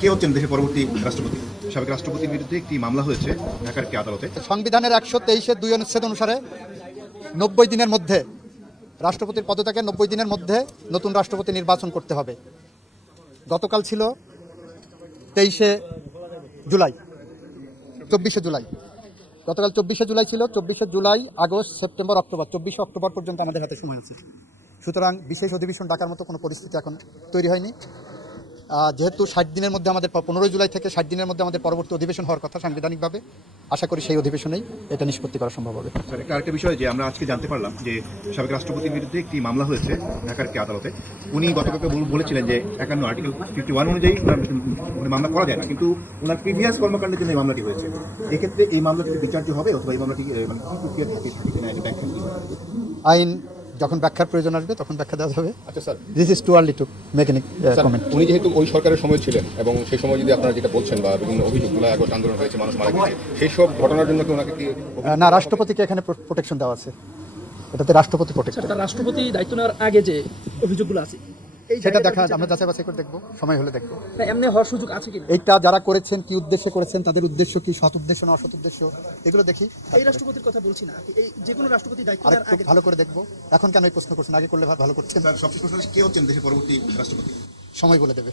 কে হচ্ছেন দেশের পরবর্তী রাষ্ট্রপতি? সাবেক রাষ্ট্রপতির বিরুদ্ধে একটি মামলা হয়েছে ঢাকার একটি আদালতে। সংবিধানের 123-2 অনুচ্ছেদ অনুসারে 90 দিনের মধ্যে রাষ্ট্রপতির পদত্যাগের 90 দিনের মধ্যে নতুন রাষ্ট্রপতি নির্বাচন করতে হবে। গতকাল ছিল 23শে জুলাই, 24শে জুলাই। গতকাল 24শে জুলাই ছিল। 24শে জুলাই, আগস্ট, সেপ্টেম্বর, অক্টোবর, 24শে অক্টোবর পর্যন্ত আমাদের হাতে সময় আছে। সুতরাং বিশেষ অধিবেশন ডাকার মতো কোনো পরিস্থিতি এখন তৈরি হয়নি। যেহেতু 60 দিনের মধ্যে আমাদের 15 জুলাই থেকে 60 দিনের মধ্যে আমাদের পরবর্তী অধিবেশন হওয়ার কথা সাংবিধানিকভাবে, আশা করি সেই অধিবেশনেই এটা নিষ্পত্তি করা সম্ভব হবে। স্যার, আরেকটা বিষয় যে আমরা আজকে জানতে পারলাম যে সাবেক রাষ্ট্রপতির বিরুদ্ধে একটি মামলা হয়েছে ঢাকার একটি আদালতে। উনি গতকালকে বলেছিলেন যে 51 আর্টিকেল 51 অনুযায়ী ওনার মামলা করা যায় না, কিন্তু ওনার প্রিভিয়াস কর্মকাণ্ডের জন্য এই মামলাটি হয়েছে। এক্ষেত্রে এই মামলাটি বিচার্য হবে অথবা এই মামলাটি মানে কি প্রক্রিয়া থাকে কিনা এটা ব্যাখ্যা কি? আইন যখন ব্যাখ্যার প্রয়োজন আসবে তখন ব্যাখ্যা দেওয়া হবে। আচ্ছা sir, this is too early to make any comment. উনি যেহেতু ওই সরকারের সময় ছিলেন এবং সেই সময় যদি আপনারা যেটা বলছেন বা বিভিন্ন অভিযোগ, জুলাই আগস্ট আন্দোলন হয়েছে, মানুষ মারা গেছে, সেই সব ঘটনার জন্য কি ওনাকে কি না, রাষ্ট্রপতিকে এখানে প্রোটেকশন দেওয়া আছে, এটাতে রাষ্ট্রপতি প্রোটেকশন। তার রাষ্ট্রপতি দায়িত্ব নেওয়ার আগে যে অভিযোগগুলো আছে সেটা দেখা আমরা যাচাই বাছাই করে দেখবো, সময় হলে দেখবো এমনি হওয়ার সুযোগ আছে কিনা। এইটা যারা করেছেন কি উদ্দেশ্যে করেছেন, তাদের উদ্দেশ্য কি, সৎ উদ্দেশ্য না অসৎ উদ্দেশ্য, এগুলো দেখি। এই রাষ্ট্রপতির কথা বলছি না, এই যে কোনো রাষ্ট্রপতি দায়িত্ব নেওয়ার আরেকটু আগে ভালো করে দেখবো। এখন কেন এই প্রশ্ন করছেন? আগে করলে ভালো করছেন। স্যার, সবচেয়ে প্রশ্ন হচ্ছে কে হচ্ছেন দেশের পরবর্তী রাষ্ট্রপতি? সময় বলে দেবে।